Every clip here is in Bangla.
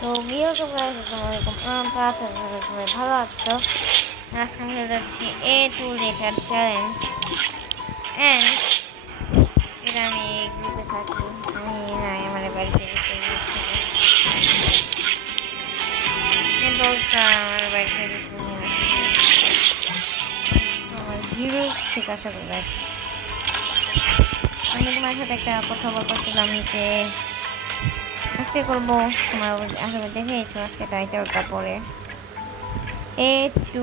তো ওয়েলকাম গাইস, আসসালামু আলাইকুম। আমরা আছি সবাই ভালো আছো? আজকে আমি খেলতে যাচ্ছি A2 লেটার চ্যালেঞ্জ এন্ড এটা আমি গ্রুপে থাকি। আমি আমার বাড়িতে গেছি গ্রুপ থেকে এই দলটা আমার বাড়িতে গেছি নিয়ে আসছি। আমার গ্রুপ থেকে আশা করি আমি তোমার সাথে একটা কথা বলতেছিলাম যে আজকে করবো, তোমার আশা করি দেখেইছো আজকে টাইটেলটা পরে A2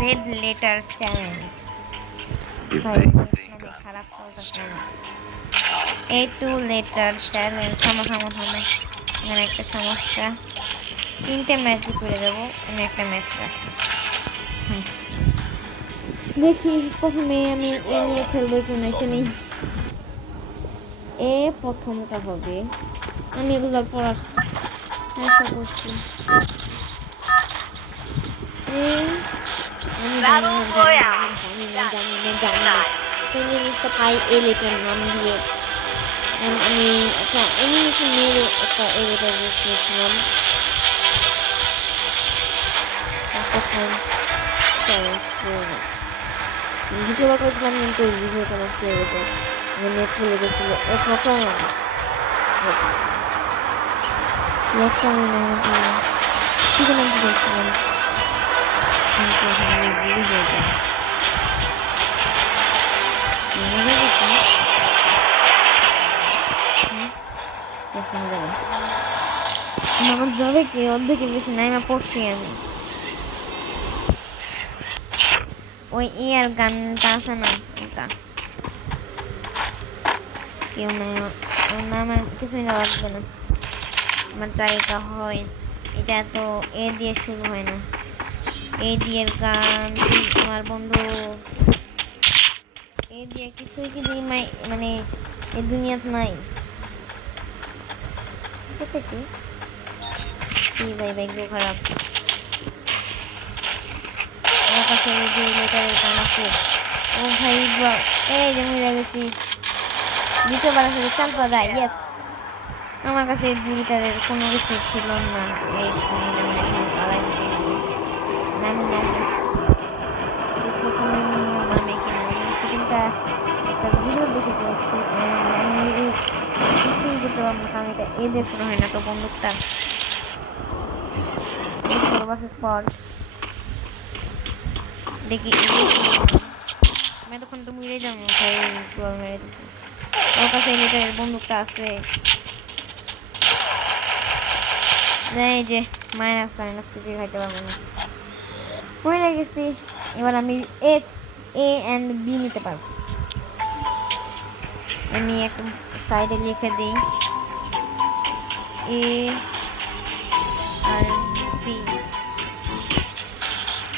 রেড লেটার চ্যালেঞ্জ। খারাপ চলতেছে না। A2 letter challenge. থামো থামো থামো, এখানে একটা সমস্যা। 3টে ম্যাচ করে দেবো, আমি একটা ম্যাচ রাখি। দেখি প্রথমে আমি এ নিয়ে খেলবো, একটু নেচে নিই। এ প্রথমটা হবে, আমি এগুলোর পর আসছি, আশা করছি। জিনিসটা পাই এ লেটার নাম দিয়ে। আমি একটা অ্যানিমেশন নিয়ে একটা এ লেটার দিয়েছিলাম ফার্স্ট টাইম চ্যালেঞ্জ করে। দ্বিতীয়বার করেছিলাম কিন্তু ভিডিওটা নষ্ট হয়ে গেছে, নেট চলে গেছিলো। এক লকডাউন লকডাউনে ঠিক নাম করেছিলাম, কিন্তু এখন অনেক ভুল হয়ে যায়। আমার যাবে কি অর্ধেকের বেশি নাইমা পড়ছি আমি। ওই ইয়ার গানটা আছে না, ওটা কেউ নাই না, আমার কিছুই না লাগবে না। আমার জায়গা হয়, এটা তো এ দিয়ে শুরু হয় না। এ দিয়ে গান আমার বন্ধু এ দিয়ে কিছুই কি দিই মানে এই দুনিয়াতে নাই। এটা কি সি ভাই ভাই গো খারাপ। আমার কাছে এই যে লেটারের গান আছে। ও ভাই এই যে মরে গেছি, দ্বিতীয়বার আসলে চাল পাওয়া যায়। ইয়েস, আমার কাছে লিটারের কোনো কিছু ছিল না। এই ফোনটা মানে এখন ফালাই দিতে হবে। নামি নামি প্রথমে নামে কিনা আমি সেটিংটা একটা ভিডিও দেখে করেছি। আমি কিছুই করতে পারবো না, কারণ এটা এদের শুরু হয় না। তো বন্দুকটা স্পট দেখি আমি তখন তো মিলে যাবো। তাই মেরে দিছি। ওর কাছে লিটারের বন্দুকটা আছে। এই যে মাইনাস মাইনাস কিছুই খাইতে পারবো না, পড়ে গেছি। এবার আমি এক্স এ অ্যান্ড বি নিতে পারবো। আমি একটা সাইডে লিখে দিই এ আর বি।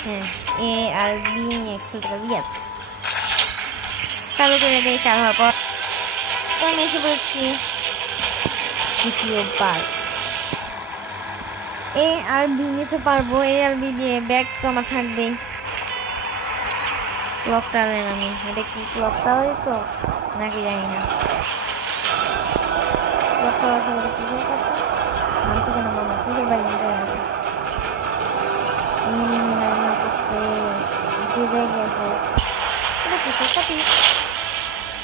হ্যাঁ, এ আর বি নিয়ে খেলতে পারবো। ইয়েস, চালু করে দিই। চালু হওয়ার পর তো আমি এসে বলছি দ্বিতীয়বার এ আর বি নিতে পারবো। এ আর বি দিয়ে ব্যাগ তো আমার থাকবেই। ক্লক টাওয়ার আমি, এটা কি ক্লক টাওয়ারই তো নাকি জানি না। ক্লক টাওয়ার খেলতে কিসের কথা নাম থেকে না, মামা কিসের বাড়ি নিতে হবে রান্না করছে যে জায়গায় হোক। এটা কি সস্তা পিক?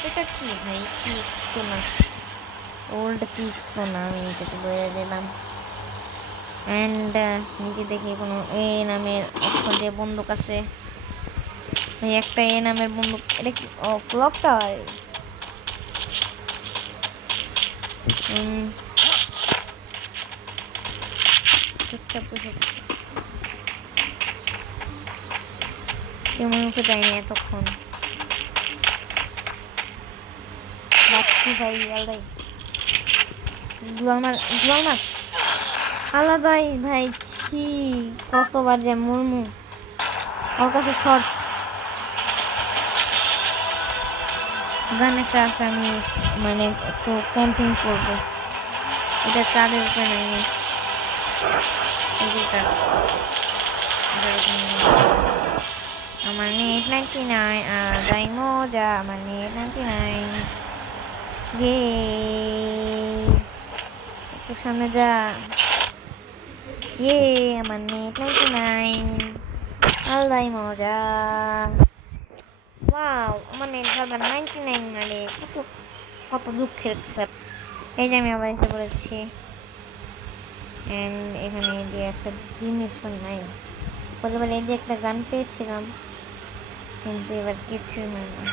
এটা কি ভাই পিক তো না, ওল্ড পিক তো না, আমি এটাকে বলে দিলাম। অ্যান্ড নিচে দেখি কোনো এ নামের অক্ষর দিয়ে বন্দুক আছে ভাই, একটা এ নামের বন্দুক। এটা কি? ও ক্লক টাওয়ার। চুপচাপ বসে কেউ মনে মুখে যায়নি এতক্ষণ। বাচ্চি ভাই আলাদাই আমার আলাদাই ভাই। ছি, কতবার যে মুরমু ওর কাছে শর্ট গান একটা আছে। আমি মানে একটু ক্যাম্পিং করবো, এটা চাঁদের উপরে নাইনি। আমার নেট 99 আর যাই মজা। আমার নেট 99। ইয়ে, একটু সামনে যা। ইয়ে আমার নেট 99 আল্লাহ মজা ওয়াও আমার নেট বারবার 99 মানে কত কত দুঃখের ব্যাপার এই যে আমি আবার এসে পড়েছি এন্ড এখানে যে একটা জিনিসও নাই পরের এই যে একটা গান পেয়েছিলাম কিন্তু এবার কিছুই হয় না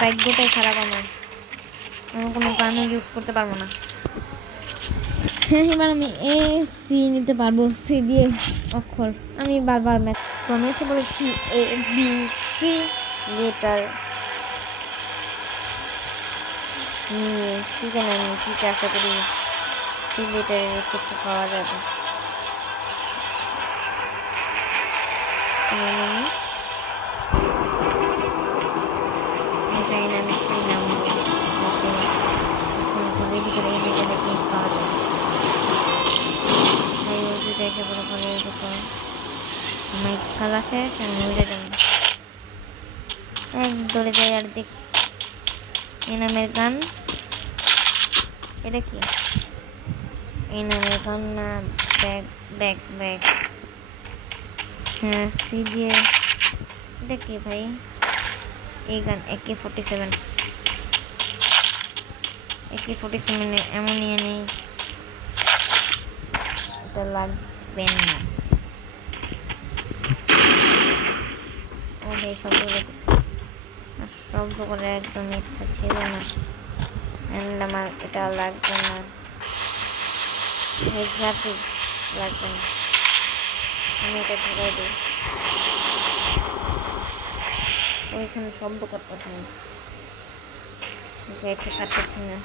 ভাগ্যটাই খারাপ আমার আমি কোনো গানও ইউজ করতে পারবো না এবার আমি এ সি নিতে পারবো সি দিয়ে অক্ষর আমি বারবার ম্যাথ তো আমি এসে বলেছি এ বি সি লেটার নিয়ে কি কেন আমি কি আশা করি সি লেটারের কিছু পাওয়া যাবে জানি না আমি কি নাম যাতে রেডি করে এই লেটারে চেঞ্জ পাওয়া যাবে ভাই ও যদি এসে বলে বলে এরকম আমার খেলা শেষ আমি উড়ে যাবো এক দৌড়ে যাই আর দেখি এই নামের গান এটা কি এই নামের গান না ব্যাগ ব্যাগ ব্যাগ হ্যাঁ সি দিয়ে এটা কি ভাই এই গান AK-47 এমনই নেই এটা লাগবে না ও ভাই শব্দ করতেছে আর শব্দ করে একদম ইচ্ছা ছিল না অ্যান্ড আমার এটা লাগবে না গ্রাফিক্স লাগবে না আমি এটা ঢুকাই দিই ওইখানে শব্দ করতেছে না গাইতে পারতেছি না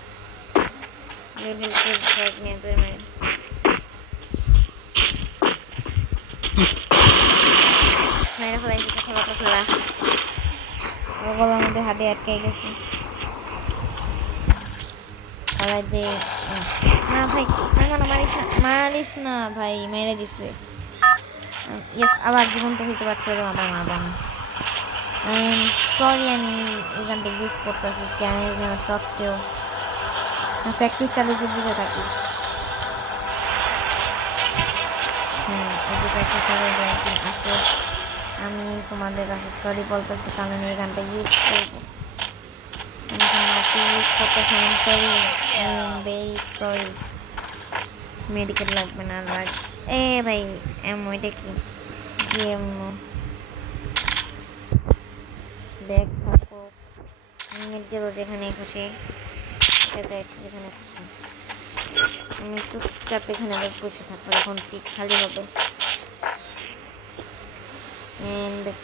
লেভেল 2 নিয়ে ধরে মেরে মেরে ফেলাইছি কথা বলতেছে না ওর গলার মধ্যে হাড্ডি আটকে গেছে ফেলাই দে না ভাই না মারিস না ভাই মেরে দিছে ইয়েস আবার জীবন্ত হইতে পারছে ওরকম আবার মারবো না সরি আমি এই গানটা ইউজ করতেছি ক্যামেরা নেওয়া সত্ত্বেও প্র্যাকটিস চালিয়ে দিতে থাকি এই যে প্র্যাকটিস চালিয়ে একদিন আছে আমি তোমাদের কাছে সরি বলতেছি কারণ এই গানটা ইউজ করবো ইউজ করতেছি আমি সরি ভেরি সরি মেডিকেল লাগবে না এ ভাই এমন এটা কি গেম ব্যাগ থাকো মেডিকেল যেখানে খুশি যেখানে খুশি আমি চুপচাপ এখানে বসে থাকবো এখন পিক খালি হবে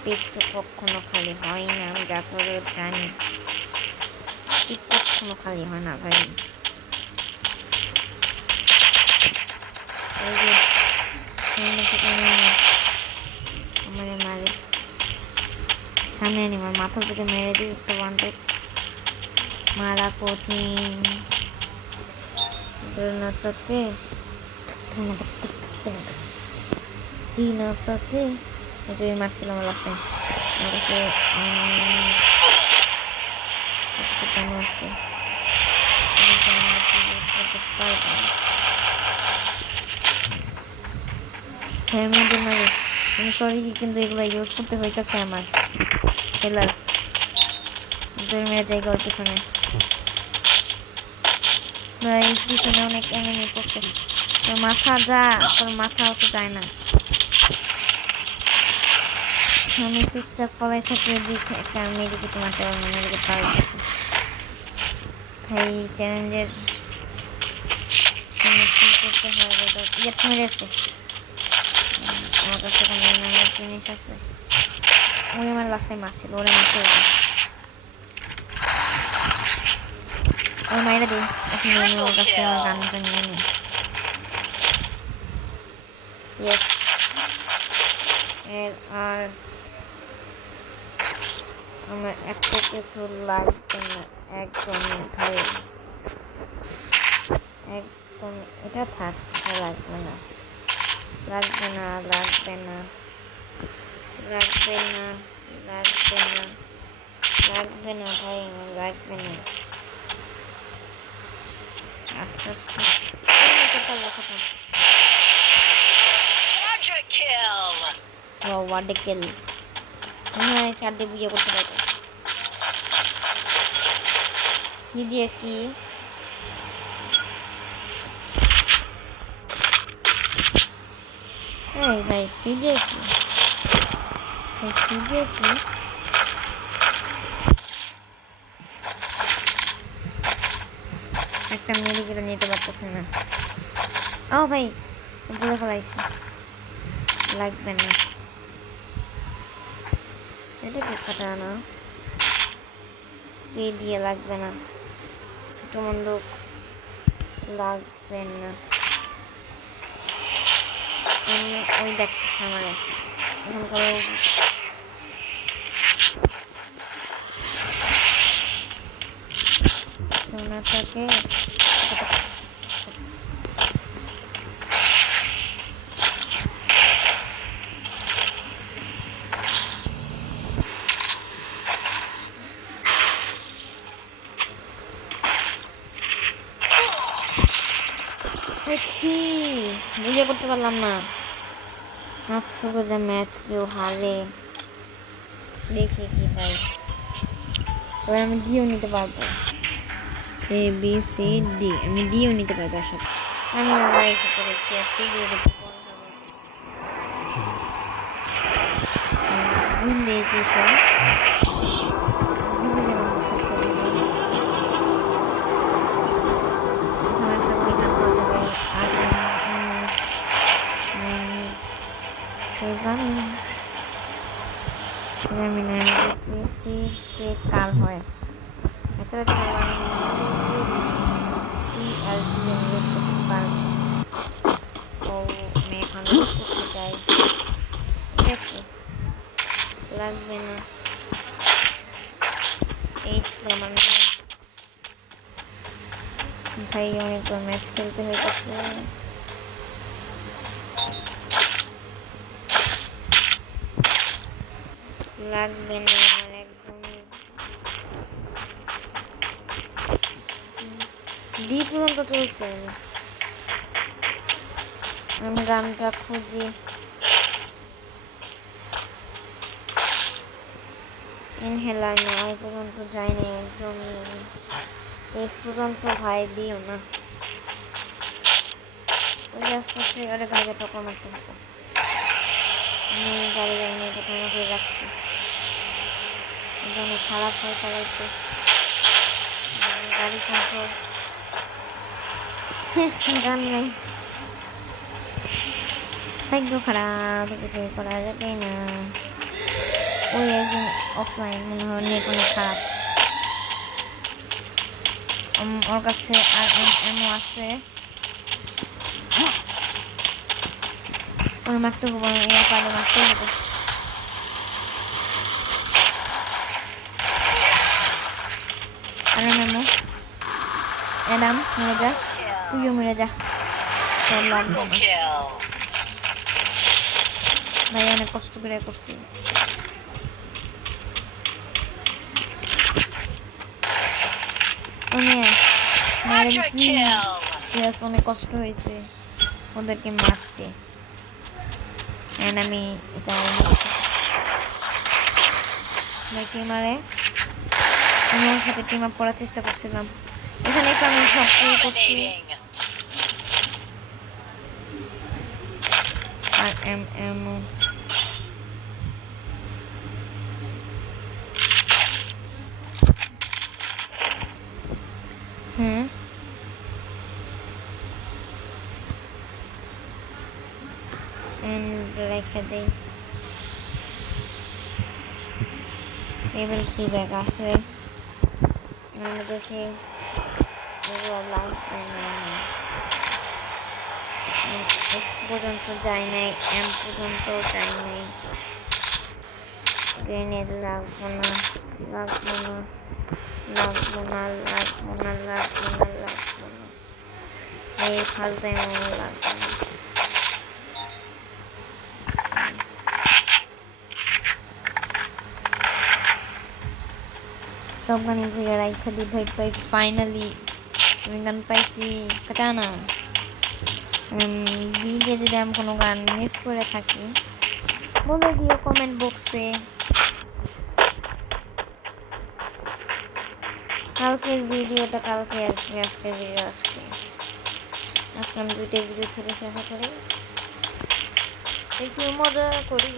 পিক কখনো খালি হয় না আমি যা করে জানি পিক কখনো খালি হয় না ভাই এই যে আমার মারে সামনে আনি আমার মাথার পেতে মেরে দিই একটা ওয়ান্টেড মারা কঠিন না সকে জি না সকে এটাই মারছিলাম আমার লাস্ট টাইম আমার কাছে কেন আছে হ্যাঁ মারে আমি সরি কিন্তু এগুলো ইউজ করতে হইতেছে আমার খেলার দৌড় মেরে যাই গল্প পিছনে পিছনে অনেক এনিমি পড়ছে তোর মাথা যা তোর মাথাও তো যায় না আমি চুপচাপ পলাই থাকি এদিকে একটা মেয়েদিকে মারতে পারবো না মেয়েদিকে পাওয়া গেছে ভাই চ্যালেঞ্জের কি করতে হবে ইয়েস মেরে আসতে আমার কাছে কোনো নামের জিনিস আছে ওই আমার লাস্ট টাইম মারছিল ওরা মারতে হবে ওই মাইরা দিই এখন আমি ওর কাছ থেকে আমার গানটা নিয়ে নিই ইয়েস আর আমার একটা কিছু লাগবে না একদমই ভাই একদম এটা থাক লাগবে না লাগবে না লাগবে না লাগবে না লাগবে না, লাগবে না ভাই, আমার লাগবে না। আস্তে আস্তে ওয়ার্ডে কিল মনে হয় 4 দিয়ে বিয়ে করতে পারবো। সি দিয়ে কি এই ভাই, সি দিয়ে কি, সি দিয়ে কি? একটা মেডিকেল নিতে পারতেছে না। ও ভাই বলে ফেলাইছি, লাগবে না। এটা কি কাটানো কে দিয়ে লাগবে না, ছোট বন্দুক লাগবে না। ওই দেখতেছে আমার এখনকার সোনাটাকে বুঝে করতে পারলাম না। মাত্র করে ম্যাচ কেউ হারে, দেখি কি ভাই। এবার আমি ডিও নিতে পারবো, এ বি সি ডি, আমি ডিও নিতে পারবো সব। আমি আবার এসে করেছি আজকে ভিডিও দেখতে দিয়েছি পর আমি কার হয় লাগবে না। এই ছিল আমার ভাই, অনেকবার ম্যাচ খেলতে হয়ে গেছে। লাগবে না আমার একদম। ডি পর্যন্ত চলছে, আমি গানটা খুঁজি। ইনহেলার না, ওই পর্যন্ত যায়নি একদমই। শেষ পর্যন্ত ভাই দিও না, ওই আস্তে আস্তে ওটা গাড়িতে টক্কর মারতে হবে। আমি গাড়ি যাইনি, এটা কেন করে রাখছি, অনেক খারাপ হয় চালাইতে গাড়ি কন্ট্রোল। গান নাই, ভাগ্য খারাপ, কিছুই করা যাবে না। ওই একজন অফলাইন মনে হয়, নেট অনেক খারাপ। ওর কাছে আর এমও আছে, ওর মারতে হবে, পারে মারতে হবে। আরে মেমো অ্যাডাম মরে যা, তুইও মরে যা, ভাই অনেক কষ্ট করে করছি। অনেক কষ্ট হয়েছে ওদেরকে মারতে, আমি এটা মারে আমি ওর সাথে টিম আপ করার চেষ্টা করছিলাম। এখানে একটু আমি সব করছি আর হ্যাঁ রেখে দেই। এবার কি ব্যাগ আছে দেখি, পর্যন্ত যায় নাই, এম পর্যন্ত যায় নাই। গ্রেনেড লাগবো না, লাগবো না, লাগবো না, লাগবো না, লাগবো না, লাগবো না, এই ফালতু এমন লাগবো না। সব গানই ঘুরে রাইখা দিই ভাই ভাই। ফাইনালি আমি গান পাইছি কাটানা। ভিডিও যদি আমি কোনো গান মিস করে থাকি বলে দিও কমেন্ট বক্সে। কালকের ভিডিওটা কালকে আসবে, আজকের ভিডিও আজকে। আজকে আমি দুইটা ভিডিও ছেড়ে শেষ করি, একটু মজা করি।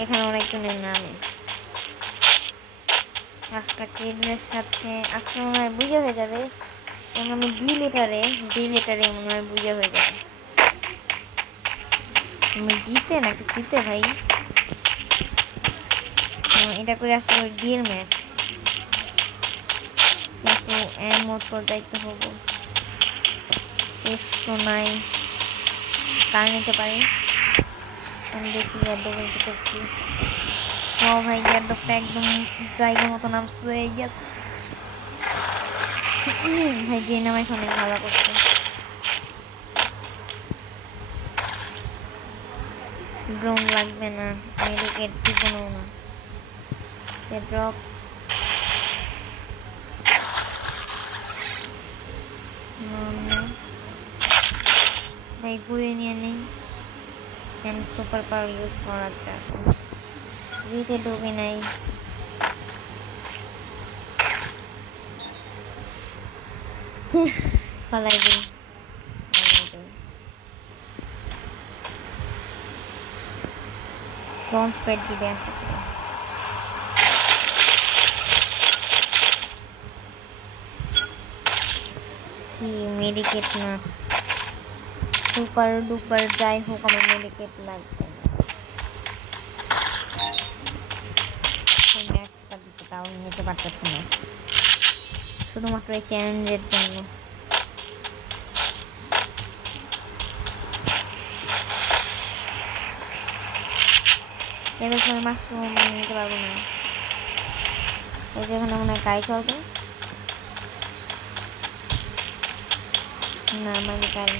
এখানে অনেকজনের নামে কাজটা কেডের সাথে আজকে মনে হয় বুঝে হয়ে যাবে, এবং আমি ডি লেটারে মনে হয় বুঝে হয়ে যাবে। আমি ডিতে নাকি সিতে ভাই, এটা করে আসলে ডি এর ম্যাচ, কিন্তু এর মতো যাইতে হবো। এফ তো নাই, কার নিতে পারি আমি দেখি। ইয়ারডপের ভিতর কি ও ভাই, ইয়ারডপটা একদম জায়গা মতো নামছে। ইয়েস ভাই, যে নামাইছে অনেক ভালো করছে। ড্রোন লাগবে না, মেডিকেট দিবো না। ড্রপস ভাই ঘুরে নিয়ে নেই, এন্ড সুপার পাওয়ার ইউজ করার জন্য ভিতে ঢুকে নাই। পালাই দিই, লঞ্চ প্যাড দিবে আশা করি। কি মেডিকেট না, সুপার ডুপার যাই হোক আমার মেডিকেট লাগবে না। ম্যাক্সটা দিতে তাও নিতে পারতেছে না, শুধুমাত্র এই চ্যালেঞ্জের জন্য। এবার সময় মাশরুম নিতে পারবো না, ওই যে এখানে মনে হয় গাড়ি চলবে না, মানে গাড়ি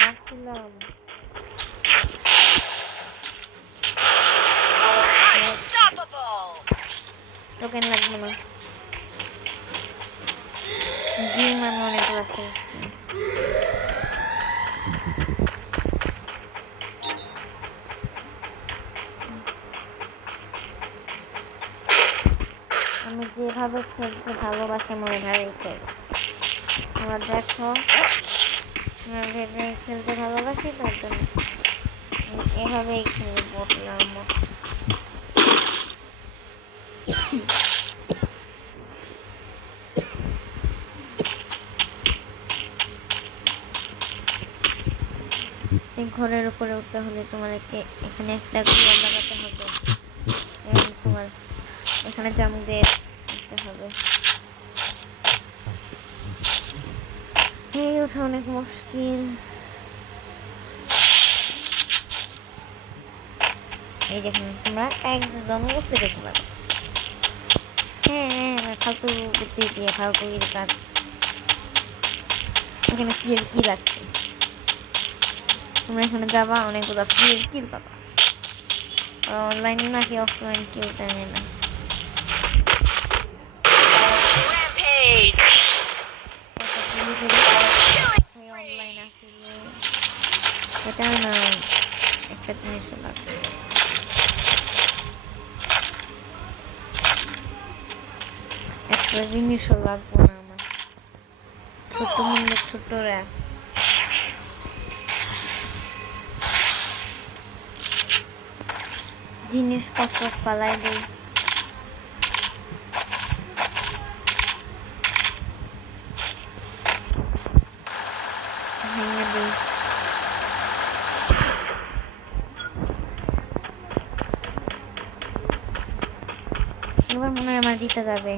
মারছিলাম। টোকেন লাগবে না, ডিম আমি অনেক লাগতে। আমি যেভাবে খেলতে ভালোবাসি মনে হয় আমার দেখো, খেলতে ভালোবাসি তার জন্য এভাবেই খেলবো। এই ঘরের উপরে উঠতে হলে তোমাদেরকে এখানে একটা গিয়ার লাগাতে হবে, এবং তোমার এখানে জাম্প দিয়ে উঠতে হবে। এই ওঠা অনেক মুশকিল। এই দেখুন তোমরা একদমই উপরে দেখতে পাবে। হ্যাঁ, ফালতু বুদ্ধি দিয়ে ফালতু কাজ। এখানে প্রিয়ের কিল আছে, তোমরা এখানে যাবা অনেকগুলো প্রিয়ের কিল পাবা। অনলাইন নাকি অফলাইন কেউ জানে না। অনলাইন আসলে এটা না, একটা জিনিস লাগবে, একটা জিনিসও লাগবো না আমার। ছোট্ট মূল্যের ছোট্টরা জিনিসপত্র পালাই দেই। ভেঙে দিই। এবার মনে হয় আমার জিতে যাবে।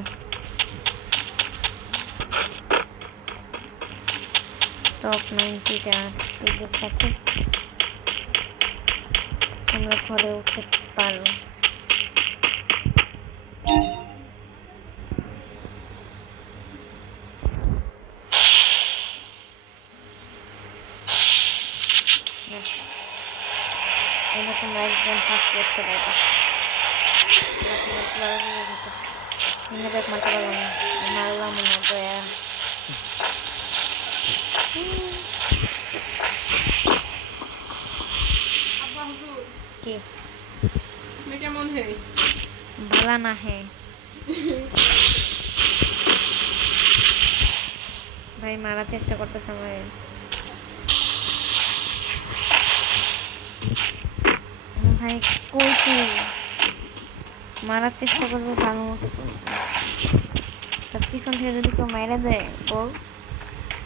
টপ 90টা পেজের সাথে আমরা ঘরে উঠতে পারো। তোমরা একজন ফাঁক করতে পারবে। মারতে পারবো না, মারলাম না দয়া। কি কেমন হে ভালা না হে ভাই, মারার চেষ্টা করতেছে আমার। ভাই কই তুই? মারার চেষ্টা করবে ভালো মতো, তার পিছন থেকে যদি কেউ মাইরা দেয় বল,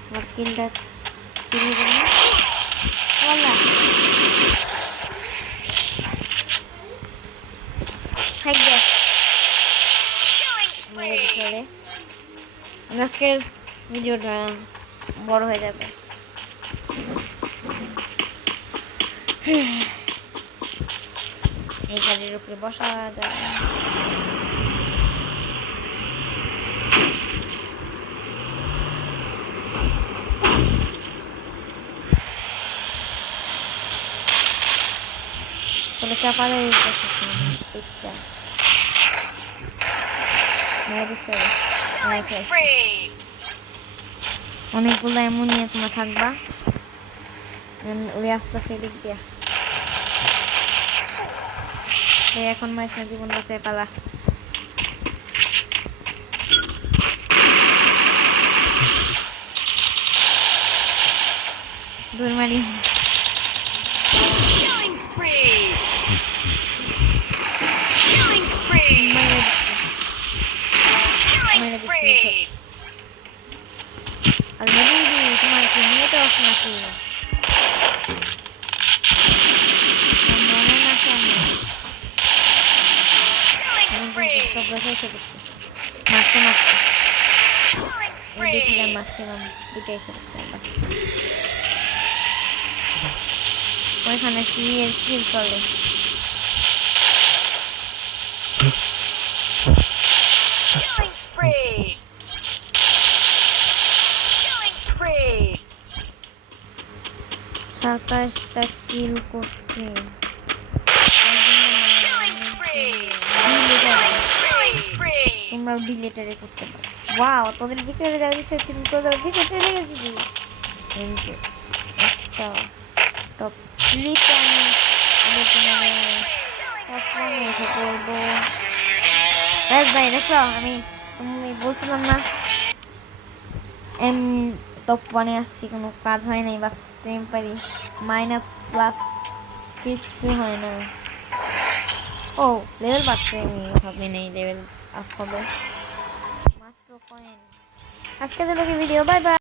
আমার কিলটা ফিরিয়ে দেবে না। বললা থাকবে মেরে দিছে রে। আজকের ভিডিওটা বড় হয়ে যাবে। এই গাড়ির উপরে বসা যায়। কোনো চাপালে ইচ্ছা মেরে দিচ্ছে। অনেকগুলো এমন নিয়ে তোমরা থাকবা, ওই আসতেছে এদিক দিয়া। এখন মায়ের জীবন বাঁচায় পালা। দূর মারি তোমার কি নিয়েতে আস নাকি? মনে না কেন মারতে মারতে দেখলাম মারছিলাম, দুইটা এসে পড়ছে আবার। ওইখানে শুয়ে কিল চলে। সাতাশটা কিল করছে। তোমরাও ডিলেটারে করতে পারো। ওয়াও, তোদের ভিতরে যাওয়ার ইচ্ছা ছিল, তোদের ভিতরে চলে গেছিলি। কিন্তু একটা টপ লিতে আমি এসে করবো। ব্যাস ভাই, দেখছো আমি বলছিলাম না টপ 1-এ আসছি, কোনো কাজ হয় নাই, বাস টেম্পারি মাইনাস প্লাস কিচ্ছু হয় না। ও লেভেল বাড়ছে, আমি ভাবি নেই লেভেল আপ হবে মাত্র কয়েন। আজকে চলো কি ভিডিও, বাই বাই।